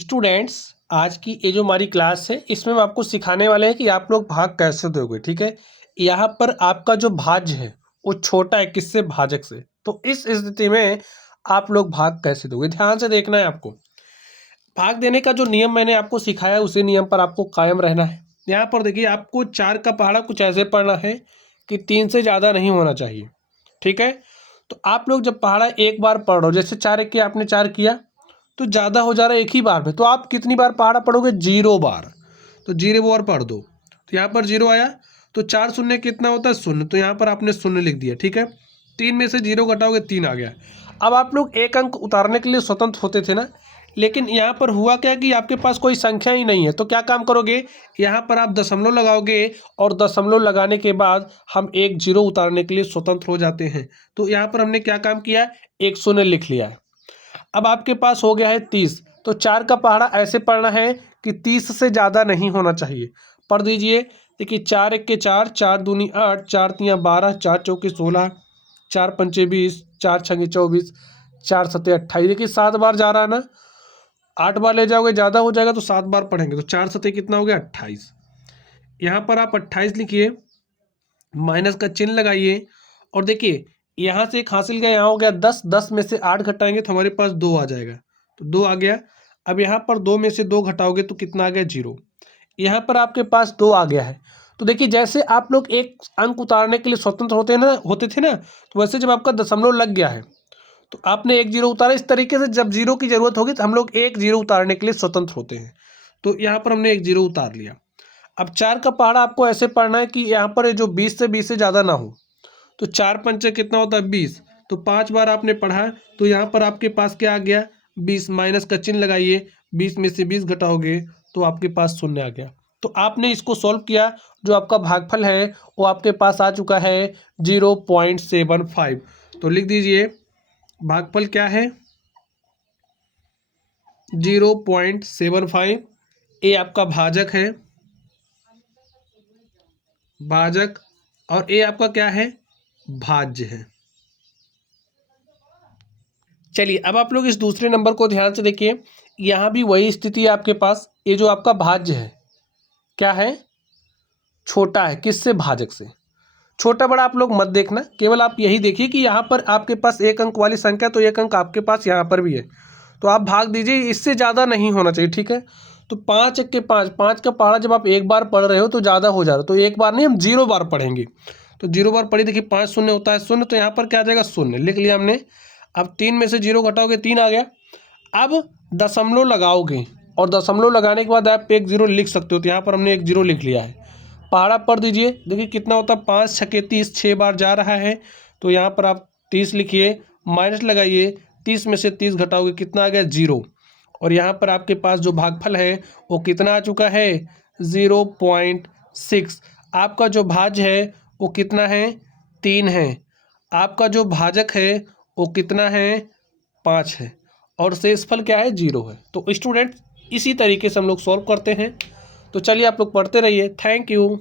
Students, आज की ये जो हमारी क्लास है इसमें हम आपको सिखाने वाले हैं कि आप लोग भाग कैसे दोगे। ठीक है, यहाँ पर आपका जो भाज्य है वो छोटा है किससे, भाजक से। तो इस स्थिति में आप लोग भाग कैसे दोगे, ध्यान से देखना है आपको। भाग देने का जो नियम मैंने आपको सिखाया उसी नियम पर आपको कायम रहना है। यहाँ पर देखिए, आपको 4 का पहाड़ा कुछ ऐसे पढ़ना है कि 3 से ज़्यादा नहीं होना चाहिए। ठीक है, तो आप लोग जब पहाड़ा एक बार पढ़ रहे हो, जैसे 4 एक किया, आपने 4 किया तो ज़्यादा हो जा रहा है एक ही बार में, तो आप कितनी बार पहाड़ा पढ़ोगे, 0 बार। तो 0 बार पढ़ दो, तो यहाँ पर 0 आया, तो 4 शून्य कितना होता है, शून्य। तो यहाँ पर आपने शून्य लिख दिया। ठीक है, 3 में से 0 घटाओगे 3 आ गया। अब आप लोग एक अंक उतारने के लिए स्वतंत्र होते थे ना, लेकिन यहाँ पर हुआ क्या कि आपके पास कोई संख्या ही नहीं है। तो क्या काम करोगे, यहाँ पर आप दशमलव लगाओगे और दशमलव लगाने के बाद हम एक 0 उतारने के लिए स्वतंत्र हो जाते हैं। तो यहाँ पर हमने क्या काम किया, एक शून्य लिख लिया है। अब आपके पास हो गया है 30, तो 4 का पहाड़ा ऐसे पढ़ना है कि 30 से ज़्यादा नहीं होना चाहिए। पढ़ दीजिए, देखिए 4 एक के 4, 4 दूनी 8, 4 तियाँ 12, 4 चौके 16, 4 पंचे 20, 4 छंगे 24, 4 सत्ते 28। देखिए 7 बार जा रहा है ना, 8 बार ले जाओगे ज़्यादा हो जाएगा, तो 7 बार पढ़ेंगे तो 4 सत्ते कितना हो गया, 28। यहाँ पर आप 28 लिखिए, माइनस का चिन्ह लगाइए और देखिए यहाँ से एक हासिल गया, यहाँ हो गया 10, 10 में से 8 घटाएंगे तो हमारे पास 2 आ जाएगा, तो 2 आ गया। अब यहाँ पर 2 में से 2 घटाओगे तो कितना आ गया, 0। यहाँ पर आपके पास 2 आ गया है। तो देखिए, जैसे आप लोग एक अंक उतारने के लिए स्वतंत्र होते थे ना, तो वैसे जब आपका दशमलव लग गया है तो आपने एक 0 उतारा। इस तरीके से जब 0 की जरूरत होगी तो हम लोग एक 0 उतारने के लिए स्वतंत्र होते हैं। तो यहाँ पर हमने एक 0 उतार लिया। अब 4 का पहाड़ा आपको ऐसे पढ़ना है कि यहाँ पर जो 20 से ज़्यादा ना हो। तो 4 पंचे कितना होता है, 20। तो 5 बार आपने पढ़ा, तो यहाँ पर आपके पास क्या आ गया, 20। माइनस का चिन्ह लगाइए, 20 में से 20 घटाओगे तो आपके पास शून्य आ गया। तो आपने इसको सॉल्व किया, जो आपका भागफल है वो आपके पास आ चुका है 0.75। तो लिख दीजिए, भागफल क्या है, 0.75। ये आपका भाजक है, भाजक, और ये आपका क्या है, भाज्य है। चलिए, अब आप लोग इस दूसरे नंबर को ध्यान से देखिए। यहाँ भी वही स्थिति है आपके पास। ये जो आपका भाज्य है क्या है, छोटा है किससे, भाजक से। छोटा बड़ा आप लोग मत देखना, केवल आप यही देखिए कि यहाँ पर आपके पास एक अंक वाली संख्या, तो एक अंक आपके पास यहाँ पर भी है, तो आप भाग दीजिए, इससे ज़्यादा नहीं होना चाहिए। ठीक है, तो 5 एक के 5, 5 का पहाड़ा जब आप एक बार पढ़ रहे हो तो ज़्यादा हो जा रहा है, तो एक बार नहीं, हम 0 बार पढ़ेंगे। तो 0 बार पढ़ी, देखिए 5 शून्य होता है शून्य, तो यहाँ पर क्या आ जाएगा, शून्य लिख लिया हमने। अब 3 में से 0 घटाओगे 3 आ गया। अब दशमलव लगाओगे और दशमलव लगाने के बाद आप एक 0 लिख सकते हो, तो यहाँ पर हमने एक 0 लिख लिया है। पहाड़ा पढ़ दीजिए, देखिए कितना होता है, 5 छके 30, 6 बार जा रहा है, तो यहाँ पर आप 30 लिखिए, माइनस लगाइए, 30 में से 30 घटाओगे कितना आ गया, 0। और यहाँ पर आपके पास जो भागफल है वो कितना आ चुका है, 0.6। आपका जो भाज्य है वो कितना है, 3 है। आपका जो भाजक है वो कितना है, 5 है। और शेषफल क्या है, 0 है। तो स्टूडेंट, इसी तरीके से हम लोग सॉल्व करते हैं। तो चलिए आप लोग पढ़ते रहिए। Thank you.